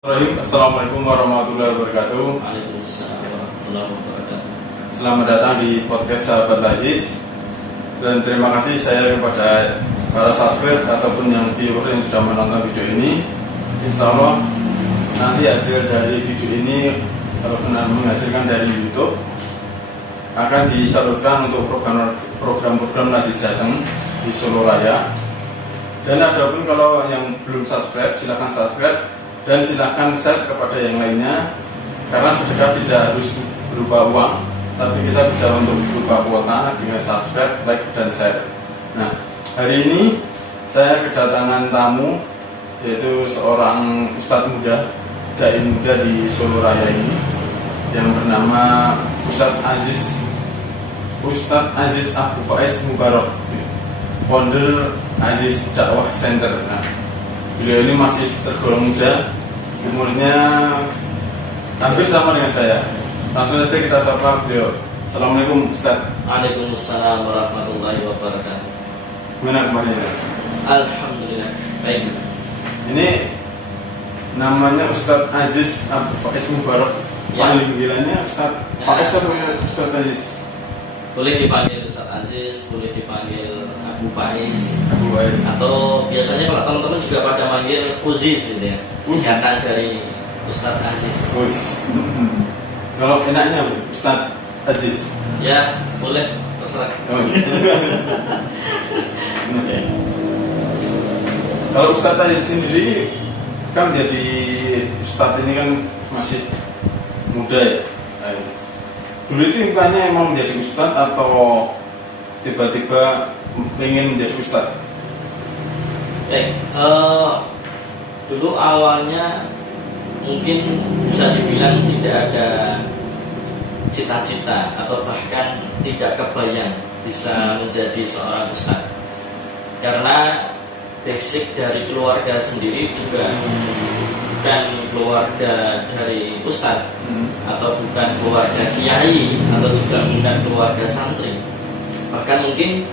Assalamualaikum warahmatullahi wabarakatuh. Waalaikumsalam warahmatullahi wabarakatuh. Selamat datang di podcast Sahabat Aziz. Dan terima kasih saya kepada para subscriber ataupun yang viewer yang sudah menonton video ini. Insya Allah nanti hasil dari video ini, kalau benar menghasilkan dari YouTube, akan disalurkan untuk program-program Aziz Jateng di Solo Raya. Dan adapun kalau yang belum subscribe, silahkan subscribe dan silahkan share kepada yang lainnya, karena sedekah tidak harus berupa uang, tapi kita bisa untuk berupa kuota dengan subscribe, like, dan share. Nah, hari ini saya kedatangan tamu, yaitu seorang ustadz muda, dai muda di Solo Raya ini, yang bernama Ustadz Aziz Abu Faiz Mubarak, founder Aziz Dakwah Center. Nah, beliau ini masih tergolong muda, umurnya hampir sama dengan saya. Langsung saja kita sapa beliau. Assalamualaikum Ustaz. Waalaikumsalam warahmatullahi wabarakatuh. Gimana kemarin? Alhamdulillah, baik. Ini namanya Ustadz Aziz Abu Faiz Mubarak. Ya. Panggilannya Ustadz Faiz atau Ustadz Aziz? Boleh dipanggil Ustaz Aziz, boleh dipanggil Abu Faiz, Abu Faiz. atau biasanya kalau teman-teman juga pada manggil Uziz gitu ya, singkatan dari Ustaz Aziz. Kalau enaknya Ustadz Aziz? Ya, boleh, terserah. Kalau Ustadz Aziz sendiri kan jadi Ustadz ini kan masih muda ya. Dulu itu impiannya emang menjadi Ustadz atau tiba-tiba ingin menjadi Ustadz? Dulu awalnya mungkin bisa dibilang tidak ada cita-cita atau bahkan tidak kebayang bisa menjadi seorang ustadz, karena basic dari keluarga sendiri juga bukan keluarga dari ustadz, atau bukan keluarga kiai, atau juga bukan keluarga santri. Bahkan mungkin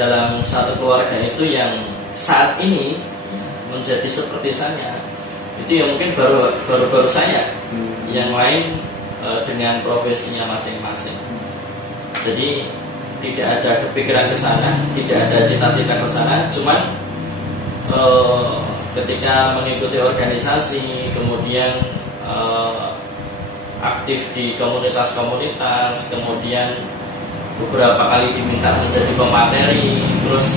dalam satu keluarga itu yang saat ini menjadi seperti saya, itu ya mungkin baru saya. Yang lain dengan profesinya masing-masing. Jadi tidak ada kepikiran ke sana, tidak ada cita-cita ke sana. Cuman ketika mengikuti organisasi, kemudian aktif di komunitas-komunitas, kemudian beberapa kali diminta menjadi pemateri, terus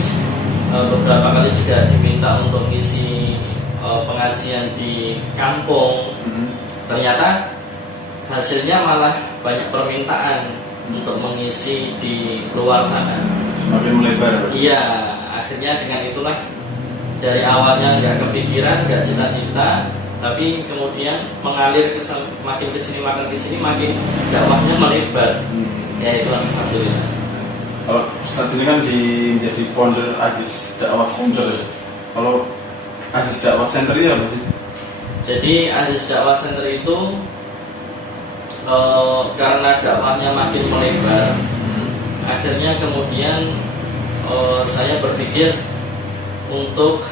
beberapa kali juga diminta untuk mengisi pengajian di kampung. Ternyata hasilnya malah banyak permintaan untuk mengisi di luar sana. Semakin melebar. Iya, akhirnya dengan itulah dari awalnya nggak kepikiran, nggak cita-cita, tapi kemudian mengalir makin kesini makin dakwahnya melebar. Ya itu alhamdulillah. Kalau Ustadz ini kan menjadi founder Aziz Dakwah Center. Kalau Aziz Dakwah Center itu apa sih? Jadi Aziz Dakwah Center itu karena dakwahnya makin melebar, akhirnya kemudian saya berpikir untuk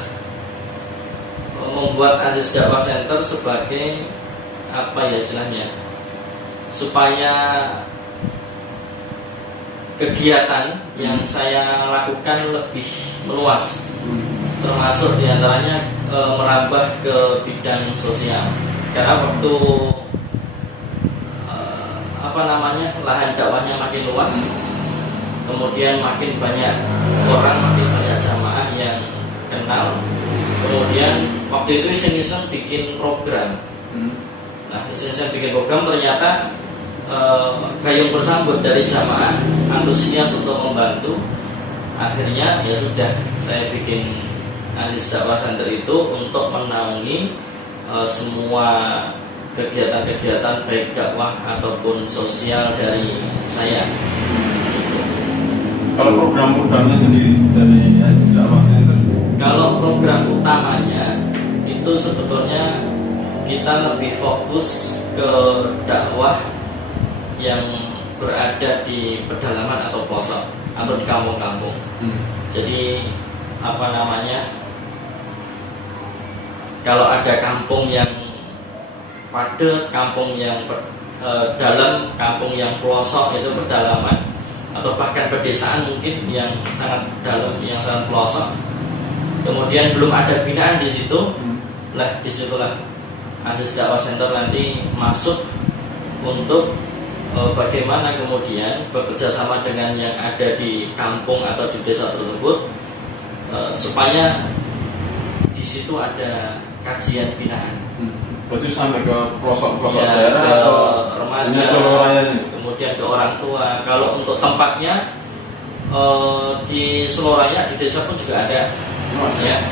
membuat Aziz Dakwah Center sebagai apa ya istilahnya, supaya kegiatan yang saya lakukan lebih meluas, termasuk diantaranya merambah ke bidang sosial. Karena waktu lahan dakwahnya makin luas, kemudian makin banyak orang, makin banyak jamaah yang kenal. Kemudian waktu itu iseng-iseng bikin program. Nah, iseng-iseng bikin program, ternyata gayung bersambut dari jamaah antusias untuk membantu. Akhirnya ya sudah, saya bikin Aziz Dakwah Center itu untuk menaungi semua kegiatan-kegiatan baik dakwah ataupun sosial dari saya. Kalau program-programnya sendiri dari Aziz Dakwah Center? Kalau program utamanya itu sebetulnya kita lebih fokus ke dakwah yang berada di pedalaman atau pelosok atau di kampung-kampung. Jadi kalau ada kampung yang padat, kampung yang dalam, kampung yang pelosok itu pedalaman, atau bahkan pedesaan mungkin yang sangat dalam, yang sangat pelosok. Kemudian belum ada binaan di situ, disitulah Aziz Dakwah Center nanti masuk untuk bagaimana kemudian bekerja sama dengan yang ada di kampung atau di desa tersebut, supaya di situ ada kajian binaan. Berarti sampai ke pelosok-pelosok Ya, daerah ke atau remaja, seluruhnya? kemudian ke orang tua. Kalau untuk tempatnya di Seloraya, di desa pun juga ada. Ya,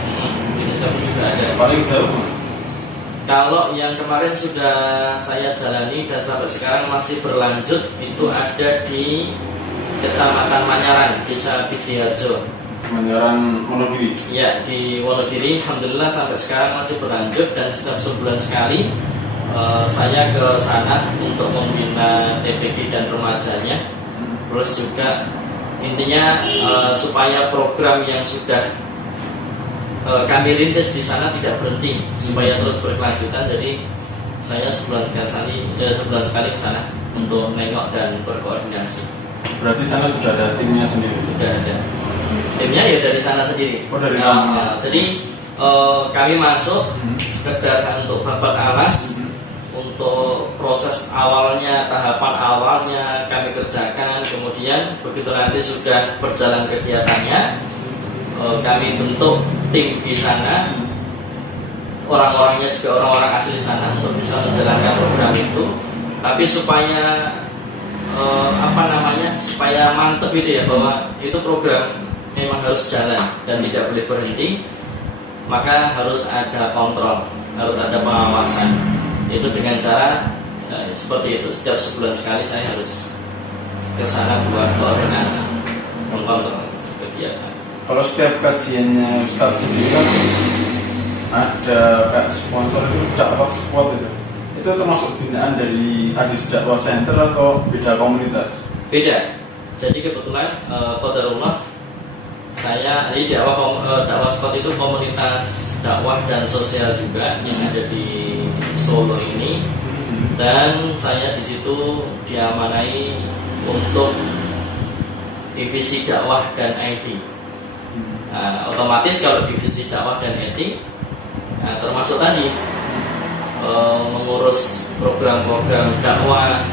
di desa pun juga ada. Paling jauh Kalau yang kemarin sudah saya jalani dan sampai sekarang masih berlanjut, itu ada di Kecamatan Manyaran, Desa Bijiharjo, Manyaran Wonogiri. ya, di Wonogiri. Alhamdulillah sampai sekarang masih berlanjut, dan setiap sebulan sekali saya ke sana untuk membina TPG dan remajanya. Terus juga intinya supaya program yang sudah kami rintis di sana tidak berhenti, supaya terus berkelanjutan. Jadi saya sebulan sekali ke sana untuk nengok dan berkoordinasi. Berarti sana sudah ada timnya sendiri? Sudah ada timnya, ya dari sana sendiri. Oh, dari kampungnya. Jadi kami masuk sekedar untuk babak alas, untuk proses awalnya, tahapan awalnya kami kerjakan. Kemudian begitu nanti sudah berjalan kegiatannya, kami bentuk tim di sana, orang-orangnya juga orang-orang asli sana untuk bisa menjalankan program itu. Tapi supaya supaya mantep itu ya, bahwa itu program memang harus jalan dan tidak boleh berhenti, maka harus ada kontrol, harus ada pengawasan. Itu dengan cara seperti itu. Setiap sebulan sekali saya harus ke sana buat koordinasi, mengkontrol kegiatan. Kalau setiap kajiannya Ustaz sendiri kan ada kayak sponsor itu, dakwah spot itu termasuk binaan dari Aziz Dakwah Center atau beda komunitas? Beda. Jadi kebetulan qadarullah saya di dakwah spot itu komunitas dakwah dan sosial juga yang ada di Solo ini, dan saya di situ diamanai untuk divisi dakwah dan IT. Otomatis kalau divisi dakwah dan IT termasuk tadi mengurus program-program dakwah,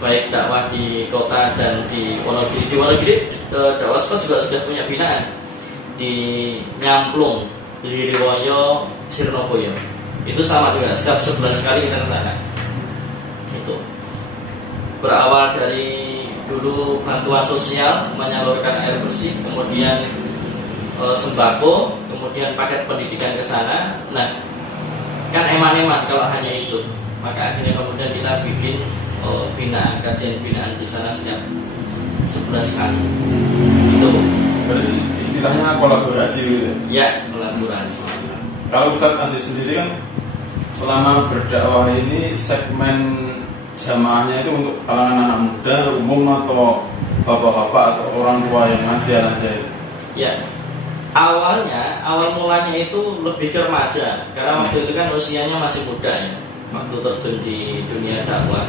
baik dakwah di kota dan di Wonogiri. Di Wonogiri dakwah spot juga sudah punya binaan di Nyamplung, Liriwoyo, Sirnoboyo. Itu sama juga, setiap sebulan sekali kita ke sana. Itu berawal dari dulu bantuan sosial, menyalurkan air bersih, kemudian sembako, kemudian paket pendidikan ke sana. Nah, kan eman-eman kalau hanya itu. Maka akhirnya kemudian kita bikin binaan, kajian binaan di sana setiap sebulan sekali. Itu Berarti istilahnya kolaborasi gitu ya, kolaborasi. Kalau Ustadz Aziz sendiri kan selama berdakwah ini segmen jamaahnya itu untuk kalangan anak muda, umum, atau bapak-bapak atau orang tua yang masih aja itu? Ya, awal mulanya itu lebih ke remaja, karena waktu itu kan usianya masih muda ya, waktu terjun di dunia dakwah.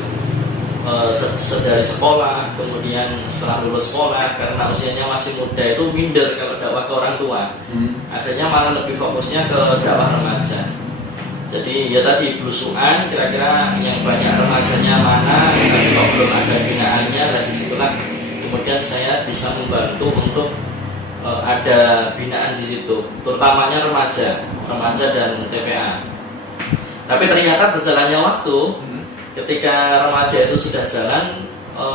Dari sekolah, kemudian setelah lulus sekolah, karena usianya masih muda itu minder kalau dakwah ke orang tua. Akhirnya malah lebih fokusnya ke dakwah remaja. Jadi ya tadi belusuan, kira-kira yang banyak remajanya mana, tapi kok belum ada binaannya. Dan disitulah kemudian saya bisa membantu untuk ada binaan di situ, terutamanya remaja dan TPA. Tapi ternyata berjalannya waktu, ketika remaja itu sudah jalan,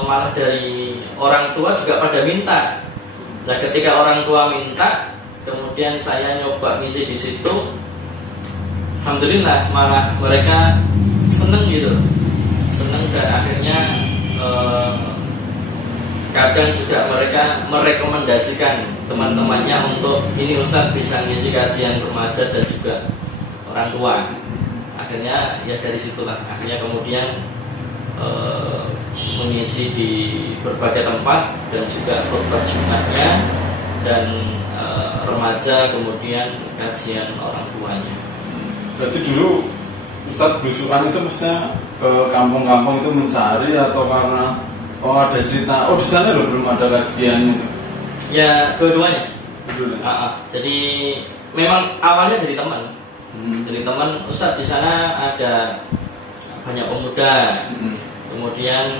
malah dari orang tua juga pada minta. Nah, ketika orang tua minta, kemudian saya nyoba ngisi di situ. Alhamdulillah, malah mereka seneng gitu, dan akhirnya kadang juga mereka merekomendasikan teman-temannya untuk ini Ustadz bisa ngisi kajian remaja dan juga orang tua. Akhirnya ya dari situlah akhirnya kemudian mengisi di berbagai tempat, dan juga khutbah Jumatnya, dan remaja kemudian kajian orang tuanya. Berarti dulu Ustadz belusukan itu maksudnya ke kampung-kampung itu mencari atau karena ada cerita di sana loh belum ada kajian itu? Ya dua-duanya. Betul. Jadi memang awalnya dari teman. Dari teman, Ustadz di sana ada banyak pemuda. Kemudian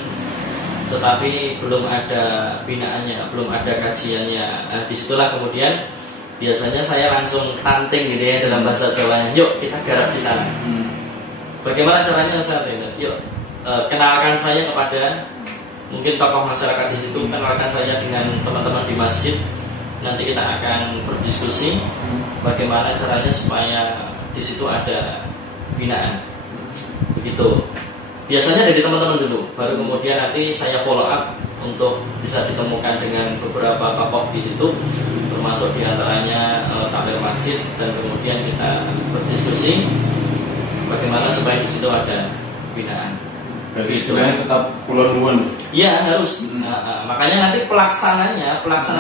tetapi belum ada binaannya, belum ada kajiannya. Nah, disitulah kemudian biasanya saya langsung tanting gitu ya dalam bahasa Jawanya. Yuk kita garap di sana. Bagaimana caranya Ustaz? Yuk kenalkan saya kepada mungkin tokoh masyarakat di situ, kenalkan saya dengan teman-teman di masjid. Nanti kita akan berdiskusi bagaimana caranya supaya di situ ada binaan. Begitu. Biasanya dari teman-teman dulu, baru kemudian nanti saya follow up untuk bisa ditemukan dengan beberapa tokoh di situ, termasuk diantaranya takmir masjid, dan kemudian kita berdiskusi bagaimana supaya di situ ada binaan. Jadi istilahnya tetap kulon nuwun. Iya harus. Makanya nanti pelaksana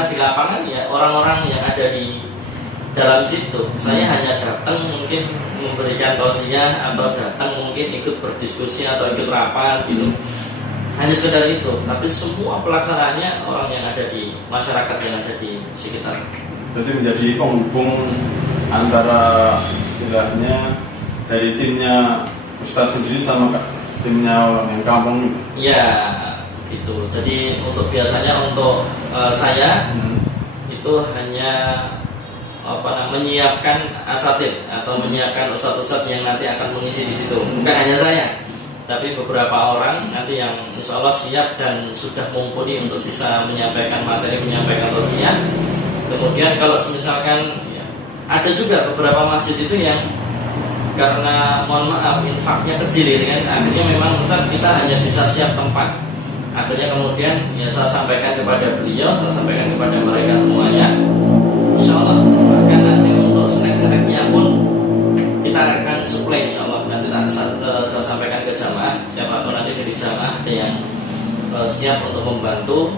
di lapangan ya orang-orang yang ada di dalam situ. Saya hanya datang mungkin memberikan tausiah atau datang mungkin ikut berdiskusi atau ikut rapat gitu. Hanya sekedar itu. Tapi semua pelaksanaannya orang yang ada di masyarakat yang ada di sekitar. Berarti menjadi penghubung antara istilahnya dari timnya Ustadz sendiri sama timnya yang kampung. Iya, gitu. Jadi biasanya untuk saya itu hanya menyiapkan asatid atau menyiapkan ustadz-ustadz yang nanti akan mengisi di situ. Bukan hanya saya, tapi beberapa orang nanti yang insya Allah siap dan sudah mumpuni untuk bisa menyampaikan materi, menyampaikan tausiah. Kemudian kalau misalkan ya, ada juga beberapa masjid itu yang karena mohon maaf infaknya kecil ini kan, akhirnya memang Ustaz kita hanya bisa siap tempat. Akhirnya kemudian ya saya sampaikan kepada beliau, saya sampaikan kepada mereka semuanya. Insya Allah bahkan nanti untuk snack-snacknya pun kita akan supply insya Allah. Nanti saya sampaikan ke jamaah, siapa tahu nanti dari jamaah ada yang siap untuk membantu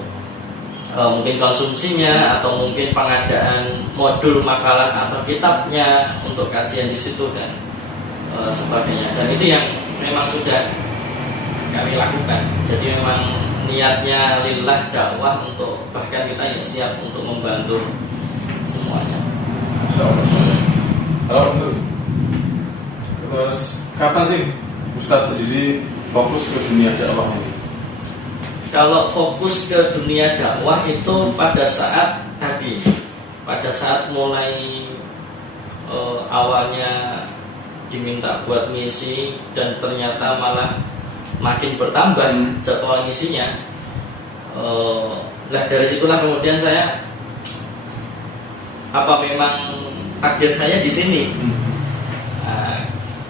mungkin konsumsinya atau mungkin pengadaan modul makalah atau kitabnya untuk kajian di situ dan sebagainya. Dan itu yang memang sudah kami lakukan. Jadi memang niatnya lillah dakwah untuk bahkan kita yang siap untuk membantu semuanya. Terus kapan sih Ustadz sendiri fokus ke dunia dakwah ini? Kalau fokus ke dunia dakwah itu pada saat mulai awalnya diminta buat ngisi dan ternyata malah makin bertambah jadwal ngisinya. Dari situlah kemudian saya apa memang takdir saya di sini.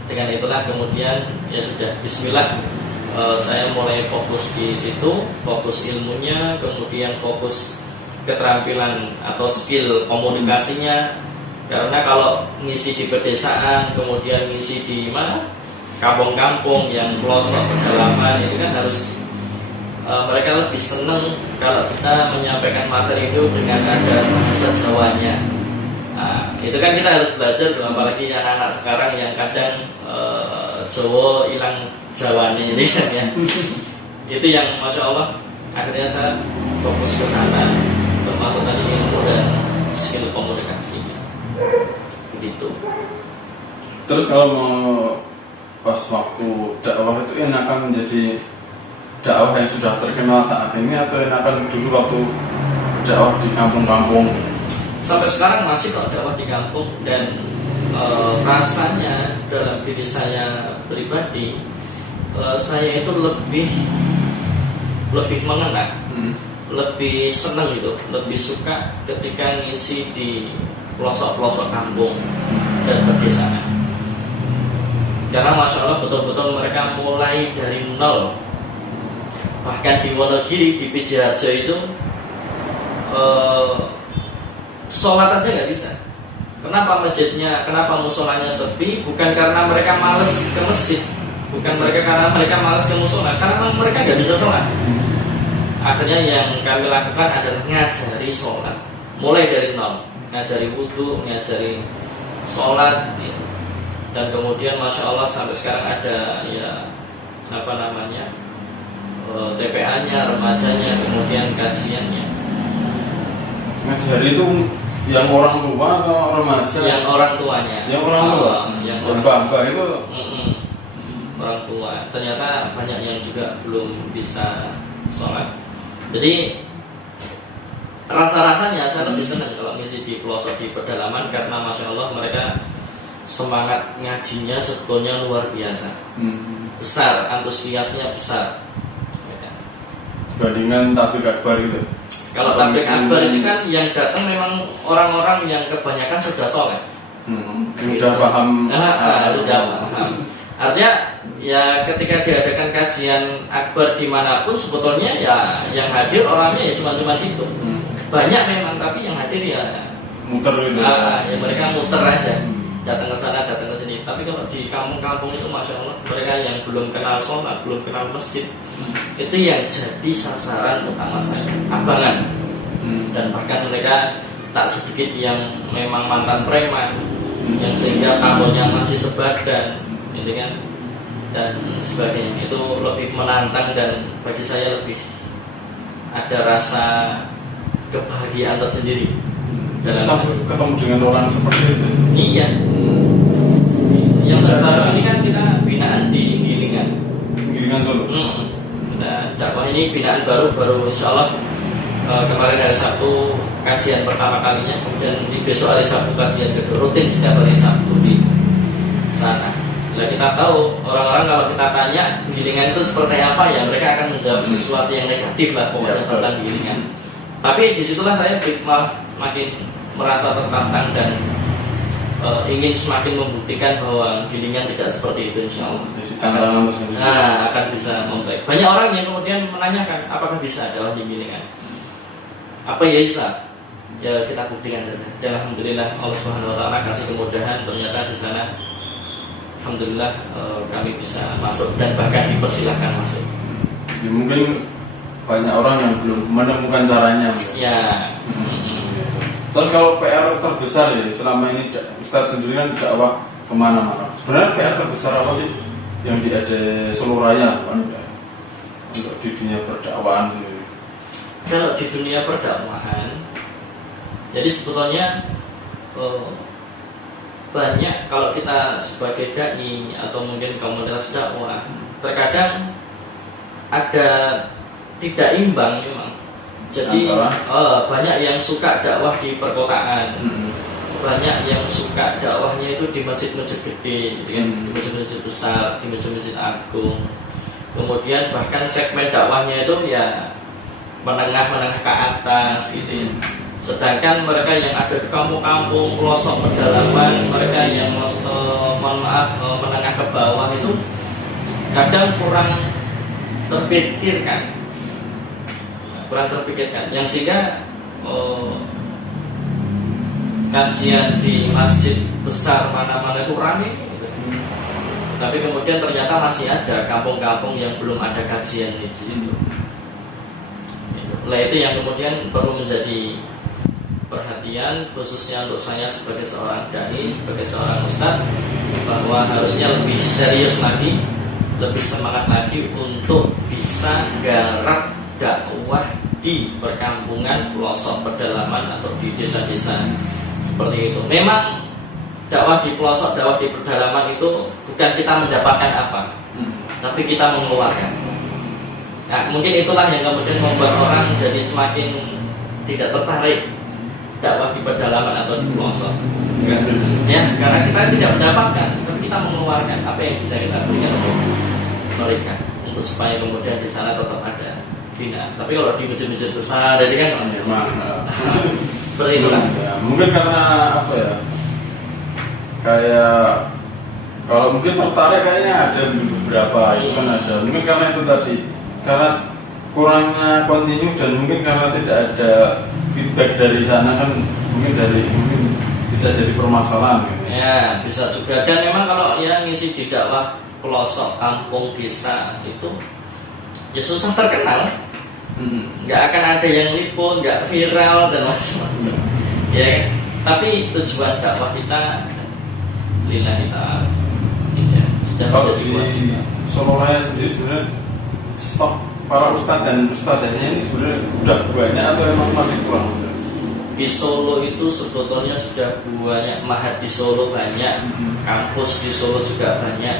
Dengan itulah kemudian ya sudah Bismillah, saya mulai fokus di situ, fokus ilmunya, kemudian fokus keterampilan atau skill komunikasinya. Karena kalau ngisi di pedesaan, kemudian ngisi di mana kampung-kampung yang pelosok pedalaman itu kan harus mereka lebih senang kalau kita menyampaikan materi itu dengan ada bahasa Jawanya. Itu kan kita harus belajar tuh, apalagi anak-anak sekarang yang kadang Jawa hilang Jawanya ini kan ya. Itu yang Masya Allah akhirnya saya fokus ke sana, termasuk tadi ilmu dan skill komunikasinya. Begitu. Terus kalau mau pas waktu dakwah itu yang akan menjadi dakwah yang sudah terkenal saat ini atau yang akan dulu waktu dakwah di kampung-kampung? Sampai sekarang masih kok dakwah di kampung dan rasanya dalam diri saya pribadi saya itu lebih mengena, lebih senang gitu, lebih suka ketika ngisi di pelosok-pelosok kampung dan pedesaan. Karena Masya Allah betul-betul mereka mulai dari nol. Bahkan di Wonogiri, di Pijaharjo itu sholat aja nggak bisa. Kenapa masjidnya, kenapa musolanya sepi? Bukan karena mereka malas ke masjid, bukan karena mereka malas ke musola, karena mereka nggak bisa sholat. Akhirnya yang kami lakukan adalah ngajari sholat, mulai dari nol, ngajari wudhu, ngajari sholat. Gitu. Dan kemudian masya Allah sampai sekarang ada ya apa namanya TPA-nya, remajanya, kemudian kajiannya. Ngaji hari itu yang orang tua atau remaja? Yang orang tuanya. Yang orang tua. Yang mbak itu. Orang tua. Ternyata banyak yang juga belum bisa sholat. Jadi rasa-rasanya saya lebih senang kalau ngisi di pelosok di pedalaman karena masya Allah mereka semangat ngajinya sebetulnya luar biasa, besar, antusiasnya besar. Dibandingkan tabligh akbar gitu. Kalau tabligh akbar ini kan yang datang memang orang-orang yang kebanyakan sudah soleh, sudah paham. Sudah paham. Artinya ya ketika diadakan kajian akbar dimanapun sebetulnya ya yang hadir orangnya ya cuma itu. Banyak memang tapi yang hadir ya muter gitu. Ya mereka muter aja, datang ke sana, datang ke sini. Tapi kalau di kampung-kampung itu masya Allah mereka yang belum kenal sholat, belum kenal masjid, itu yang jadi sasaran utama saya, abangan. Dan bahkan mereka tak sedikit yang memang mantan preman, yang sehingga tahunnya masih sebadan, gitu kan, dan sebagainya. Itu lebih menantang dan bagi saya lebih ada rasa kebahagiaan tersendiri. Sampai ketemu dengan orang seperti itu. Iya. Yang terbaru ini kan kita binaan di Gilingan. Gilingan Solo. Nah, dakwah ini binaan baru insya Allah kemarin hari Sabtu kajian pertama kalinya, kemudian di besok hari Sabtu kajian kedua, rutin setiap hari Sabtu di sana. Nah, kita tahu orang-orang kalau kita tanya Gilingan itu seperti apa ya mereka akan menjawab sesuatu yang negatif lah pokoknya tentang Gilingan. Tapi disitulah saya malah makin merasa tertantang dan ingin semakin membuktikan bahwa Gilingan tidak seperti itu insya Allah. Akan bisa membaik. Banyak orang yang kemudian menanyakan apakah bisa dakwah di Gilingan. Apa ya bisa? Ya kita buktikan saja. Dan alhamdulillah Allah Subhanahu wa taala kasih kemudahan, ternyata di sana alhamdulillah kami bisa masuk dan bahkan dipersilahkan masuk. Ya, mungkin banyak orang yang belum menemukan caranya. Ya. Terus kalau PR terbesar ya selama ini Ustadz sendiri kan dakwah kemana-mana. Sebenarnya PR terbesar apa sih yang ada Solo Raya untuk di dunia perdakwaan sendiri? Kalau di dunia perdakwahan, jadi sebetulnya banyak kalau kita sebagai dai atau mungkin komunitas dakwah terkadang ada tidak imbang memang. Jadi banyak yang suka dakwah di perkotaan, banyak yang suka dakwahnya itu di masjid-masjid gede, gitu kan, di masjid-masjid besar, di masjid-masjid agung. Kemudian bahkan segmen dakwahnya itu ya menengah ke atas, gitu ya. Sedangkan mereka yang ada di kampung-kampung, pelosok pedalaman, mereka yang menengah ke bawah itu kadang kurang terpikirkan, yang sehingga kajian di masjid besar mana-mana itu ramai gitu. Tapi kemudian ternyata masih ada kampung-kampung yang belum ada kajian di situ. Nah itu yang kemudian perlu menjadi perhatian khususnya untuk saya sebagai seorang dai, sebagai seorang ustadz, bahwa harusnya lebih serius lagi, lebih semangat lagi untuk bisa garap dakwah di perkampungan, pelosok pedalaman atau di desa-desa seperti itu. Memang dakwah di pelosok, dakwah di pedalaman itu bukan kita mendapatkan apa, tapi kita mengeluarkan. Nah, mungkin itulah yang kemudian membuat orang jadi semakin tidak tertarik dakwah di pedalaman atau di pelosok. Ya, karena kita tidak mendapatkan, tapi kita mengeluarkan apa yang bisa kita berikan untuk mereka, untuk supaya kemudian di sana tetap ada bina. Tapi kalau di masjid-masjid besar, jadi kan memang seperti itulah. Ya, mungkin karena apa ya? Kayak kalau mungkin tertarik kayaknya ada beberapa, itu kan ada. Mungkin karena itu tadi, karena kurangnya kontinu dan mungkin karena tidak ada feedback dari sana kan mungkin bisa jadi permasalahan gitu. Ya bisa juga. Dan memang kalau ya ngisi di dakwah pelosok kampung desa itu ya susah terkenal, nggak akan ada yang liput, nggak viral dan macam-macam. Ya tapi tujuan dakwah kita lillahi ta'ala dan Kalau menjadi di kewajiban. Solo Raya sendiri sebenarnya stok para ustadz dan ustadzahnya ini sebenarnya udah banyak atau emang masih kurang? Di Solo itu sebetulnya sudah banyak, mahat di Solo banyak, kampus di Solo juga banyak.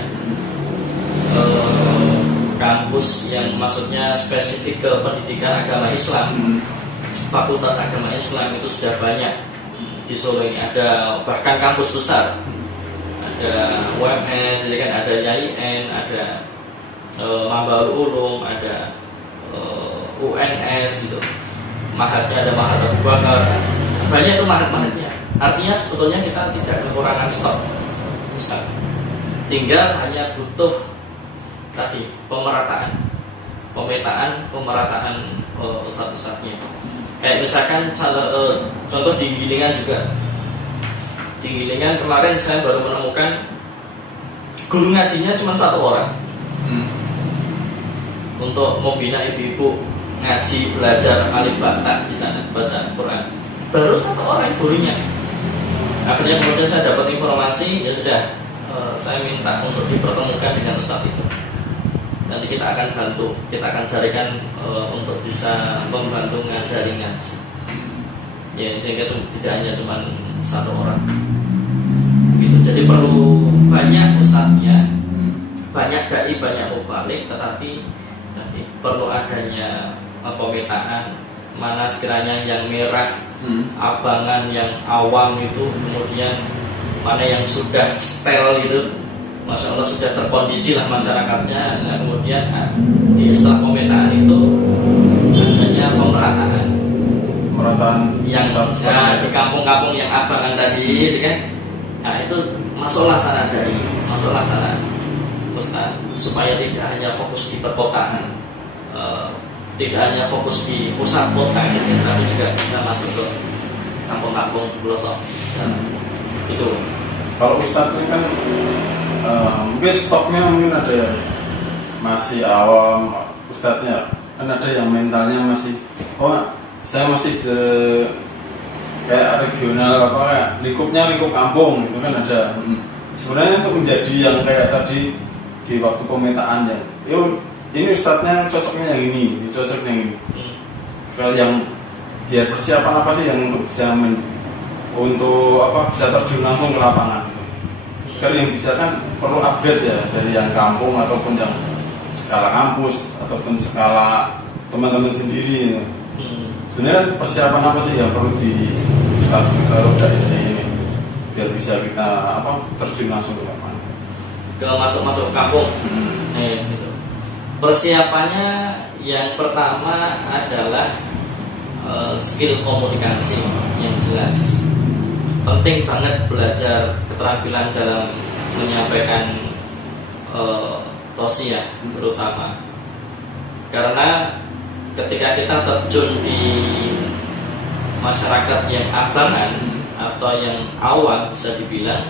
Kampus yang maksudnya spesifik ke pendidikan agama Islam, fakultas agama Islam itu sudah banyak di Solo ini. Ada bahkan kampus besar, ada UMS, jadi kan ada YIN, ada Mambaul Ulum, ada UNS gitu. Mahatnya ada Mahat Abu Bakar, banyak itu mahat-mahatnya. Artinya sebetulnya kita tidak kekurangan stok Ustaz. Tinggal hanya butuh tadi pemerataan, pemerataan ustadz-ustadznya. Kayak misalkan contoh di Gilingan juga. Di Gilingan kemarin saya baru menemukan guru ngajinya cuma 1 orang untuk membina ibu-ibu ngaji belajar alif bata di sana, baca Quran. Baru 1 orang gurunya. Akhirnya kemudian saya dapat informasi, ya sudah, saya minta untuk dipertemukan dengan ustadz itu. Nanti kita akan bantu, kita akan carikan untuk bisa membantu ngajari ngaji. Ya, sehingga itu tidak hanya cuma 1 orang. Gitu. Jadi perlu banyak ustadznya, banyak dai, banyak mubalik, tetapi perlu adanya pemetaan mana sekiranya yang merah, abangan, yang awam itu, kemudian mana yang sudah setel gitu, Masya Allah sudah terkondisi lah masyarakatnya. Nah, kemudian setelah pemetaan itu adanya pemerataan yang di kampung-kampung yang abangan tadi, kan? Nah itu masuklah sana Ustaz, supaya tidak hanya fokus di perkotaan, tidak hanya fokus di pusat kota, gitu, tapi juga bisa masuk ke kampung-kampung pelosok. Itu. Kalau ustadznya kan mungkin stoknya mungkin ada yang masih awam, ustadznya kan ada yang mentalnya masih, saya masih kayak regional apa kayak lingkup kampung gitu kan ada. Sebenarnya untuk menjadi yang kayak tadi di waktu pemetaan ya, ini ustadznya cocoknya yang ini, cocoknya yang ini. Kalau yang biar persiapan apa sih yang untuk bisa bisa terjun langsung ke lapangan. Kalau yang bisa kan perlu upgrade ya dari yang kampung ataupun yang skala kampus ataupun skala teman-teman sendiri. Sebenarnya persiapan apa sih yang perlu di roda ini biar bisa kita terjun langsung ke lapangan? Ke masuk kampung. Gitu. Persiapannya yang pertama adalah skill komunikasi yang jelas. Penting banget belajar keterampilan dalam menyampaikan tausiah terutama, karena ketika kita terjun di masyarakat yang abangan atau yang awam bisa dibilang,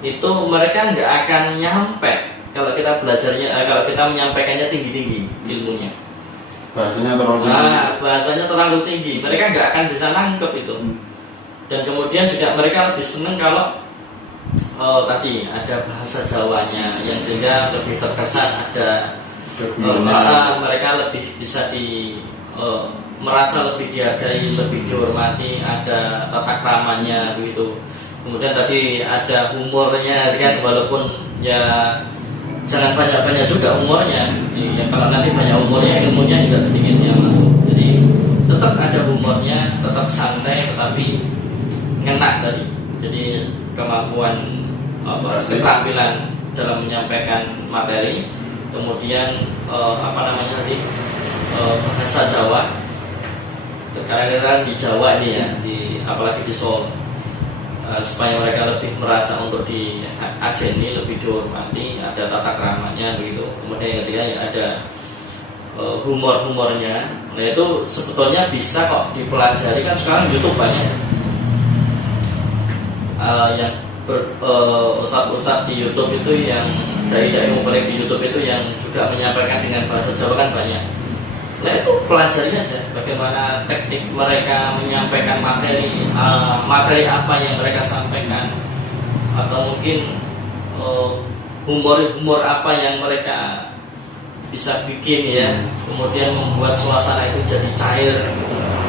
itu mereka nggak akan nyampe kalau kita belajarnya, kalau kita menyampaikannya tinggi-tinggi ilmunya. Bahasanya terlalu tinggi, mereka nggak akan bisa nangkep itu. Dan kemudian juga mereka lebih senang kalau tadi ada bahasa Jawanya yang sehingga lebih terkesan, ada mereka lebih bisa merasa lebih dihargai, lebih dihormati, ada tata kramanya begitu. Kemudian tadi ada humornya kan, walaupun ya jangan banyak-banyak juga humornya. Ya, kalau nanti banyak humornya, ilmunya juga sedikitnya masuk. Jadi tetap ada humornya, tetap santai, tetapi ngena tadi. Jadi kemampuan keterampilan dalam menyampaikan materi, kemudian bahasa Jawa. Kadang-kadang di Jawa ini ya, apalagi di Solo, supaya mereka lebih merasa untuk di ajeni, lebih dihormati, ada tata keramanya begitu. Kemudian yang ketiga ya ada humor-humornya. Nah itu sebetulnya bisa kok dipelajari, kan sekarang YouTube banyak yang ustadz-ustadz di YouTube itu, yang dai-dai mumpalik di YouTube itu yang juga menyampaikan dengan bahasa Jawa kan banyak. Nah itu pelajari aja bagaimana teknik mereka menyampaikan materi apa yang mereka sampaikan, atau mungkin humor apa yang mereka bisa bikin ya, kemudian membuat suasana itu jadi cair,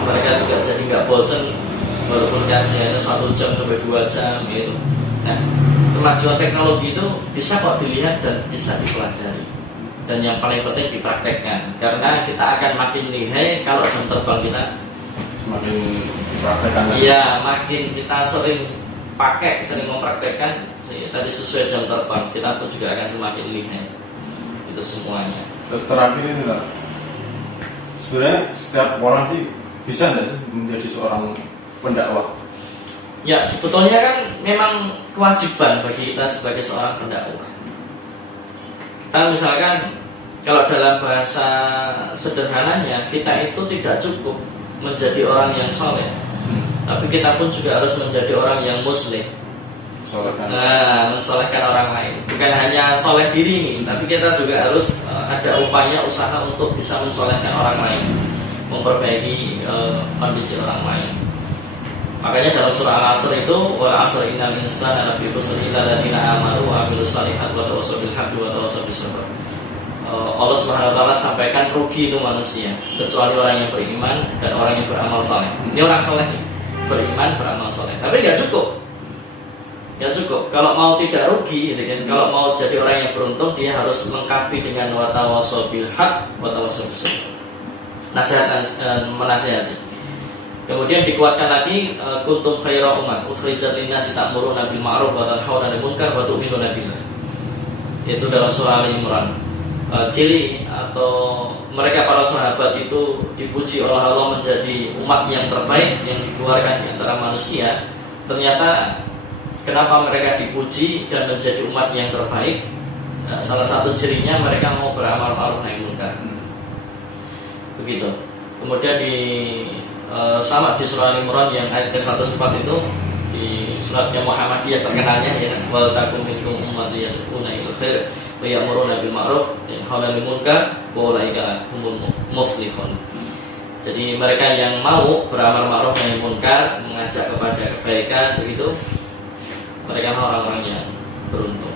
mereka juga jadi nggak bosen walaupun kajiannya 1 jam sampai 2 jam itu. Nah, kemajuan teknologi itu bisa kok dilihat dan bisa dipelajari, dan yang paling penting dipraktekkan, karena kita akan makin lihai kalau jam terbang kita semakin dipraktekkan. Iya, makin kita sering pakai, sering mempraktekkan tadi sesuai jam terbang, kita pun juga akan semakin lihai itu semuanya. Terus terakhir ini lah, sebenarnya setiap orang sih bisa nggak sih menjadi seorang pendakwah? Ya, sebetulnya kan memang kewajiban bagi kita sebagai seorang pendakwah. Kita misalkan kalau dalam bahasa sederhananya, kita itu tidak cukup menjadi orang yang soleh, tapi kita pun juga harus menjadi orang yang muslim. Mensolehkan orang lain. Bukan hanya soleh diri ini, tapi kita juga harus ada upaya usaha untuk bisa mensolehkan orang lain, memperbaiki kondisi orang lain. Makanya dalam surah Al-Asr itu, wal 'asr innal insana lafi khusr illa alladziina aamanu wa 'amilus shalihaati wa tawassaw bil haqqi wa tawassaw bis sabr. Allah Subhanahu wa taala sampaikan rugi itu manusia, kecuali orang yang beriman dan orang yang beramal saleh. Ini orang saleh nih, beriman, beramal saleh. Tapi nggak cukup. Nggak cukup. Kalau mau tidak rugi, gitu kan? Kalau mau jadi orang yang beruntung, dia harus lengkapi dengan wa tawassaw bil haqq wa tawassaw bis sabr. Nasihat menasihati. Kemudian dikuatkan lagi, kuntum khaira ummat ukhrijat lin-nasi ta'muruna bil ma'ruf wa tanhauna 'anil munkar wa tu'minuna billah. Itu dalam surah Al-Imran. Ciri atau mereka para sahabat itu dipuji oleh Allah menjadi umat yang terbaik yang dikeluarkan di antara manusia. Ternyata kenapa mereka dipuji dan menjadi umat yang terbaik? Salah satu cirinya mereka mau beramal ma'ruf nahi munkar. Begitu. Kemudian sama di surah Al-Imran yang ayat ke-104 itu, di suratnya Muhammadiyah terkenalnya ya, wal takum minkum ummatun yad'una ilal khair wa ya'muruna bil ma'ruf wa yanhauna 'anil munkar wa ulaika humul muflihun. Jadi mereka yang mau beramal ma'ruf nahi munkar, mengajak kepada kebaikan, begitu, mereka orang-orang yang beruntung.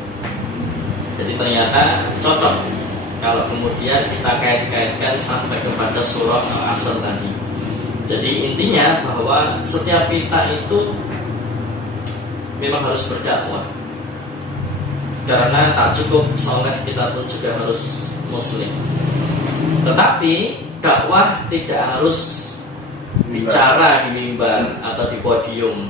Jadi ternyata cocok kalau kemudian kita kait-kaitkan sampai kepada surah Al-Asr tadi. Jadi intinya bahwa setiap kita itu memang harus berdakwah, karena tak cukup soleh, kita pun juga harus muslim. Tetapi dakwah tidak harus bicara di mimbar atau di podium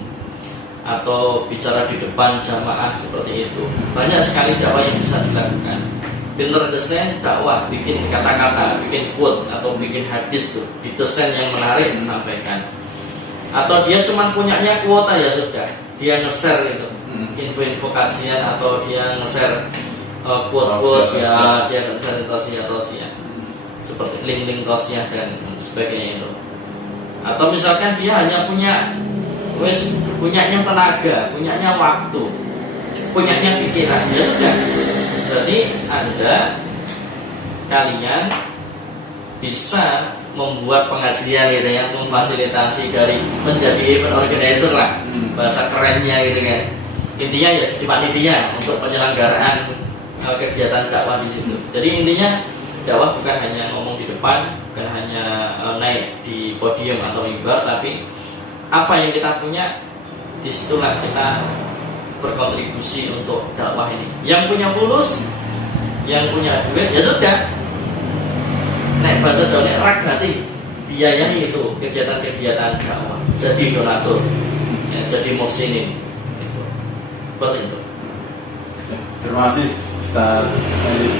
atau bicara di depan jamaah seperti itu. Banyak sekali dakwah yang bisa dilakukan. Pinter desain dakwah, bikin kata-kata, bikin quote atau bikin hadis tuh, didesain yang menarik disampaikan. Atau dia cuma punyanya kuota, ya sudah, dia nge-share itu, info-info kajian, atau dia nge-share quote-quote, ya dia nge-share tausiah seperti link-link tausiah dan sebagainya itu. Atau misalkan dia hanya punyanya tenaga, punyanya waktu, punyanya pikiran, ya sudah. Berarti kalian bisa membuat pengajian gitu ya, memfasilitasi dari menjadi event organizer lah, bahasa kerennya gitu kan. Intinya ya jadi panitia untuk penyelenggaraan kegiatan dakwah di situ. Jadi intinya dakwah bukan hanya ngomong di depan, bukan hanya naik di podium atau mimbar, tapi apa yang kita punya, disitulah kita berkontribusi untuk dakwah ini. Yang punya fulus, yang punya duit, ya sudah, naik bahasa Jawa ini ragati, biayai itu kegiatan-kegiatan dakwah, jadi donatur, ya, jadi muhsinin, itu. Seperti itu. Terima kasih Ustaz Aziz.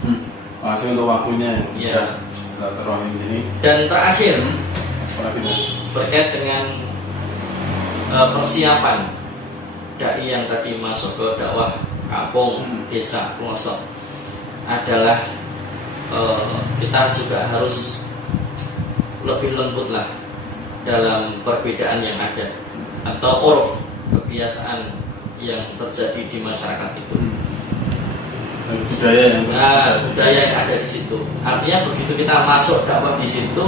Terima kasih untuk waktunya yang sudah terwakil di sini. Dan terakhir berkait dengan persiapan dai yang tadi masuk ke dakwah kampung, desa, pelosok adalah kita juga harus lebih lembut lah dalam perbedaan yang ada atau uruf, kebiasaan yang terjadi di masyarakat itu. Budaya yang ada di situ. Artinya begitu kita masuk dakwah di situ,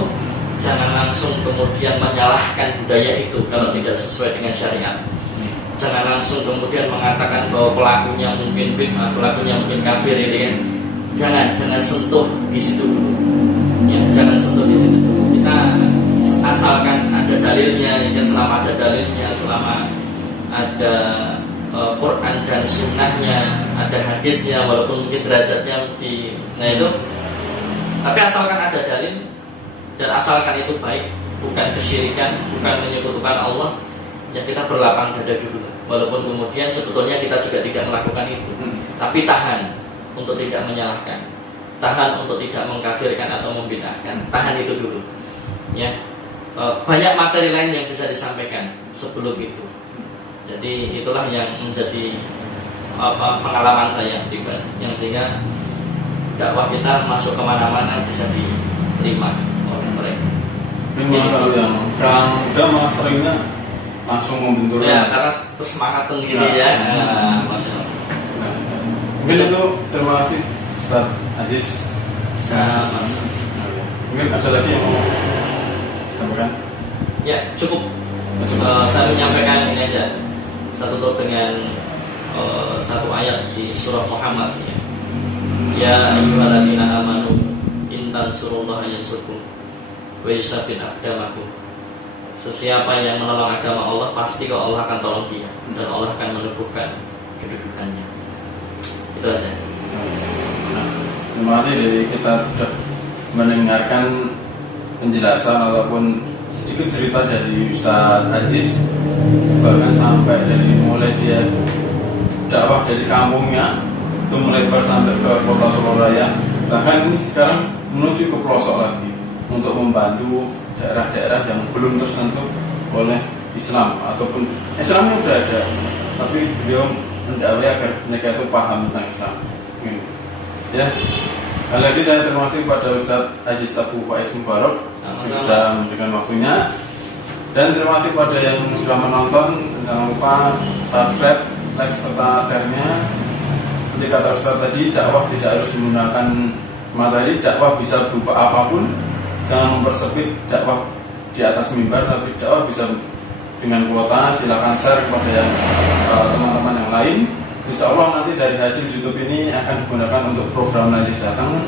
jangan langsung kemudian menyalahkan budaya itu kalau tidak sesuai dengan syariat. jangan langsung kemudian mengatakan bahwa pelakunya mungkin bid'ah, pelakunya mungkin kafir ini kan. Jangan sentuh di situ dulu. Ya, jangan sentuh di situ dulu. Kita asalkan ada dalilnya, ya, selama ada dalilnya, selama ada Quran dan sunnahnya, ada hadisnya, walaupun mungkin derajatnya nah itu. Tapi asalkan ada dalil dan asalkan itu baik, bukan kesyirikan, bukan menyekutukan Allah, ya kita berlapang dada dulu. Walaupun kemudian sebetulnya kita juga tidak melakukan itu, tapi tahan untuk tidak menyalahkan, tahan untuk tidak mengkafirkan atau membid'ahkan, tahan itu dulu. Ya, banyak materi lain yang bisa disampaikan sebelum itu. Jadi itulah yang menjadi pengalaman saya pribadi, yang sehingga dakwah kita masuk kemana-mana bisa diterima oleh mereka. Ini kalau yang udah mas seringnya langsung membentur. Ya, karena kesemangatan gitu ya. Masya Allah. Mungkin itu, terima kasih Ustaz Aziz. Sama. Mungkin ada lagi yang mau disampaikan? Ya, cukup. Saya menyampaikan ini aja. Satu tutup dengan satu ayat di surah Muhammad. Ya ayyuhalladzina amanu in tansurullaha yansurkum wa yusabbit aqdamakum. Sesiapa yang menolong agama Allah, pasti kalau Allah akan tolong dia dan Allah akan meneguhkan kedudukannya. Itu aja. Terima kasih, dari kita sudah mendengarkan penjelasan ataupun sedikit cerita dari Ustaz Aziz, bahkan sampai dari mulai dia dakwah dari kampungnya itu melebar sampai ke kota Surabaya, bahkan ini sekarang menuju ke pelosok lagi untuk membantu daerah-daerah yang belum tersentuh oleh Islam, ataupun Islamnya sudah ada tapi beliau mendakwai agar mereka itu paham tentang Islam. Ya, sekali lagi saya terima kasih pada Ustaz Aziz Abu Faiz Mubarak yang sudah memberikan waktunya, dan terima kasih pada yang sudah menonton. Jangan lupa subscribe, like serta share-nya. Seperti kata Ustaz tadi, dakwah tidak harus menggunakan materi, dakwah bisa berupa apapun. Jangan mempersempit dakwah di atas mimbar, tapi dakwah bisa dengan kuota. Silakan share kepada yang teman-teman yang lain. Insya Allah nanti dari hasil YouTube ini akan digunakan untuk program Najis datang.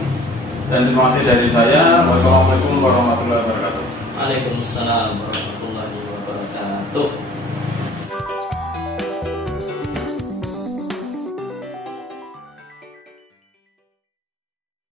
Dan terima kasih dari saya. Wassalamualaikum warahmatullahi wabarakatuh. Waalaikumsalam warahmatullahi wabarakatuh.